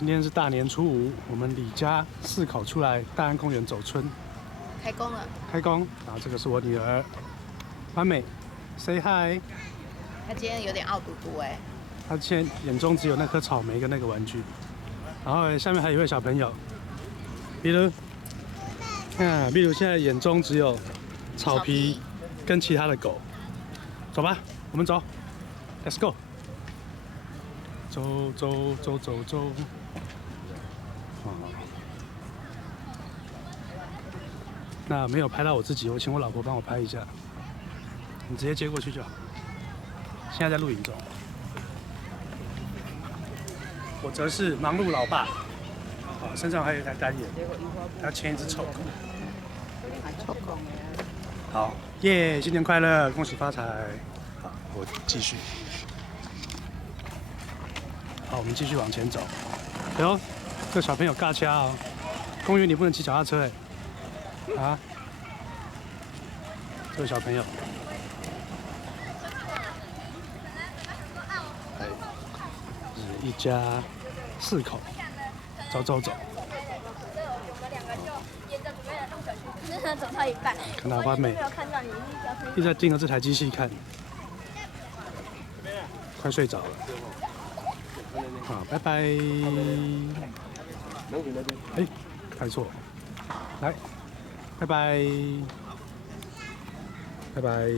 今天是大年初五，我们李家4口出来大安公园走春，开工了。开工。然后这个是我女儿，欢美 ，say hi。他今天有点傲嘟嘟哎。她现在眼中只有那颗草莓跟那个玩具。然后下面还有一位小朋友，比如，比如现在眼中只有草皮跟其他的狗。走吧，我们走 ，Let's go。走走走走走。那没有拍到我自己，我请我老婆帮我拍一下。你直接接过去就好。现在在录影中。我则是忙碌老爸，身上还有一台单眼，还要牵一只臭狗。臭狗。好，耶！新年快乐，恭喜发财。好，我继续。好，我们继续往前走。哎呦，这个小朋友尬掐哦！公园你不能骑脚踏车哎。啊，这个小朋友，是一家4口，走走走。走到一半，看到花美，没有看到你，一直在盯着这台机器看，快睡着了。好，拜拜。哎，开错，来，拜拜，拜拜。